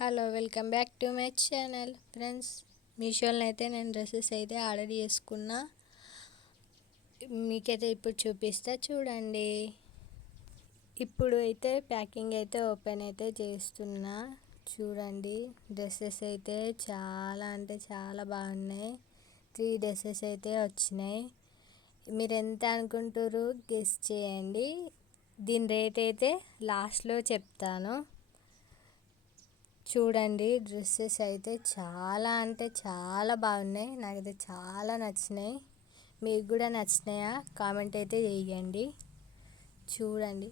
Hello, welcome back to my channel. Friends, మీషోలో అయితే నేను డ్రెస్సెస్ అయితే ఆర్డర్ చేసుకున్నా. మీకైతే ఇప్పుడు చూపిస్తా చూడండి. ఇప్పుడు అయితే ప్యాకింగ్ అయితే ఓపెన్ అయితే చేస్తున్నా. చూడండి, డ్రెస్సెస్ అయితే చాలా అంటే చాలా బాగున్నాయి. 3 డ్రెస్సెస్ అయితే వచ్చినాయి. మీరు ఎంత అనుకుంటారు గెస్ చేయండి. దీని రేట్ అయితే లాస్ట్లో చెప్తాను. చూడండి, డ్రెస్సెస్ అయితే చాలా అంటే చాలా బాగున్నాయి. నాకైతే చాలా నచ్చినాయి. మీకు కూడా నచ్చినాయా? కామెంట్ అయితే చేయండి. చూడండి,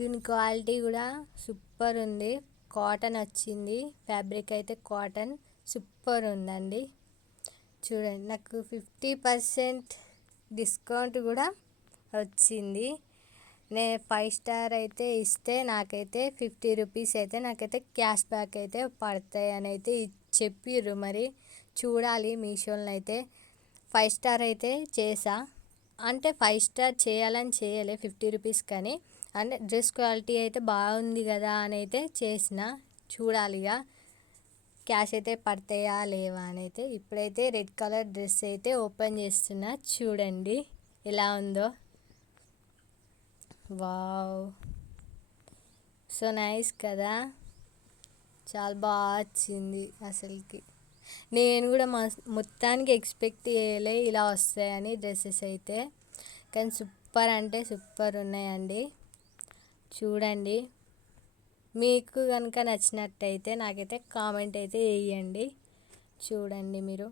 దీని క్వాలిటీ కూడా సూపర్ ఉంది. కాటన్ వచ్చింది. ఫ్యాబ్రిక్ అయితే కాటన్ సూపర్ ఉందండి. చూడండి, నాకు 50% డిస్కౌంట్ కూడా వచ్చింది. నేను 5 స్టార్ అయితే ఇస్తే నాకైతే 50 రూపీస్ అయితే నాకైతే క్యాష్ బ్యాక్ అయితే పడతాయి అని అయితే చెప్పిర్రు. మరి చూడాలి. మీషోలో అయితే 5 స్టార్ అయితే చేసా. అంటే 5 స్టార్ చేయాలని చేయలే 50 రూపీస్, కానీ అంటే డ్రెస్ క్వాలిటీ అయితే బాగుంది కదా అని అయితే చేసిన. చూడాలిగా క్యాష్ అయితే పడతాయా లేవా అని అయితే. ఇప్పుడైతే రెడ్ కలర్ డ్రెస్ అయితే ఓపెన్ చేస్తున్నా. చూడండి ఎలా ఉందో. వావ్, సో నైస్ కదా. చాలా బాగా వచ్చింది. అసలుకి నేను కూడా మొత్తానికి ఎక్స్పెక్ట్ చేయలే ఇలా వస్తాయని డ్రెస్సెస్ అయితే. కానీ సూపర్ అంటే సూపర్ ఉన్నాయండి. చూడండి, మీకు కనుక నచ్చినట్టయితే నాకైతే కామెంట్ అయితే వేయండి. చూడండి, మీరు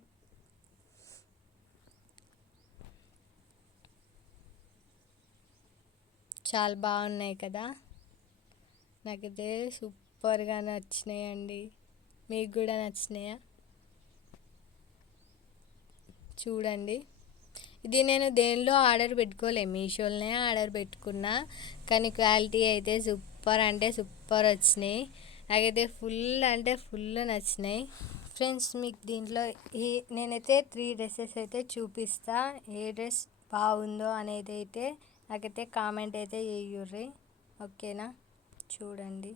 చాలా బాగున్నాయి కదా. నాకైతే సూపర్గా నచ్చినాయండి. మీకు కూడా నచ్చినాయా? చూడండి, ఇది నేను దేనిలో ఆర్డర్ పెట్టుకోలే, మీషోలోనే ఆర్డర్ పెట్టుకున్నా. కానీ క్వాలిటీ అయితే సూపర్ అంటే సూపర్ వచ్చినాయి. నాకైతే ఫుల్ అంటే ఫుల్ నచ్చినాయి. ఫ్రెండ్స్, మీకు దీంట్లో నేనైతే 3 డ్రెస్సెస్ అయితే చూపిస్తా. ఏ డ్రెస్ బాగుందో అనేది అయితే నాకైతే కామెంట్ అయితే చేయుర్రి, ఓకేనా. చూడండి,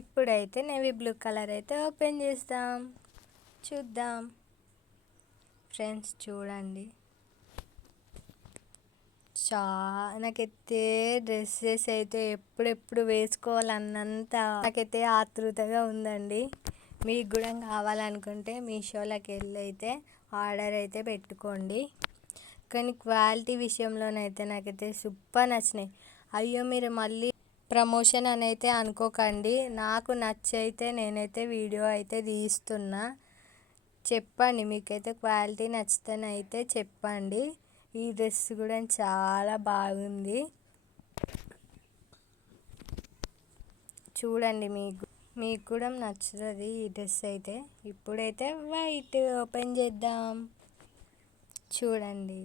ఇప్పుడైతే నేవీ బ్లూ కలర్ అయితే ఓపెన్ చేస్తాం. చూద్దాం ఫ్రెండ్స్. చూడండి, నాకైతే డ్రెస్సెస్ అయితే ఎప్పుడెప్పుడు వేసుకోవాలన్నంత నాకైతే ఆతృతగా ఉందండి. మీకు కూడా కావాలనుకుంటే మీషోలోకి వెళ్ళి అయితే ఆర్డర్ అయితే పెట్టుకోండి. కానీ క్వాలిటీ విషయంలోనైతే నాకైతే సూపర్ నచ్చినాయి. అయ్యో, మీరు మళ్ళీ ప్రమోషన్ అని అయితే అనుకోకండి. నాకు నచ్చైతే నేనైతే వీడియో అయితే తీస్తున్నా. చెప్పండి, మీకైతే క్వాలిటీ నచ్చితేనైతే చెప్పండి. ఈ డ్రెస్ కూడా చాలా బాగుంది. చూడండి, మీకు కూడా నచ్చుతుంది ఈ డ్రెస్ అయితే. ఇప్పుడైతే వైట్ ఓపెన్ చేద్దాం. చూడండి,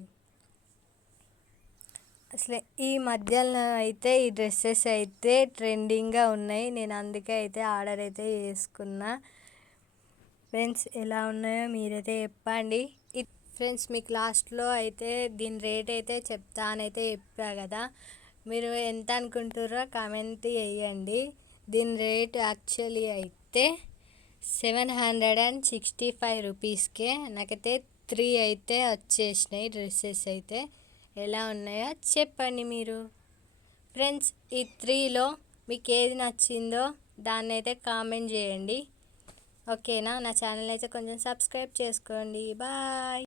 అసలు ఈ మధ్యలో అయితే ఈ డ్రెస్సెస్ అయితే ట్రెండింగ్గా ఉన్నాయి. నేను అందుకే అయితే ఆర్డర్ అయితే చేసుకున్నా. ఫ్రెండ్స్, ఎలా ఉన్నాయో మీరైతే చెప్పండి. ఫ్రెండ్స్, మీకు లాస్ట్లో అయితే దీని రేట్ అయితే చెప్తానైతే చెప్పా కదా. మీరు ఎంత అనుకుంటారో కామెంట్ చేయండి. దీని రేట్ యాక్చువల్లీ అయితే 765 రూపీస్కే నాకైతే 3 అయితే వచ్చేసినాయి డ్రెస్సెస్ అయితే. ఎలా ఉన్నాయో చెప్పండి మీరు. ఫ్రెండ్స్, ఈ 3లో మీకు ఏది నచ్చిందో దాన్ని అయితే కామెంట్ చేయండి, ఓకేనా. నా ఛానల్ అయితే కొంచెం సబ్స్క్రైబ్ చేసుకోండి. బాయ్.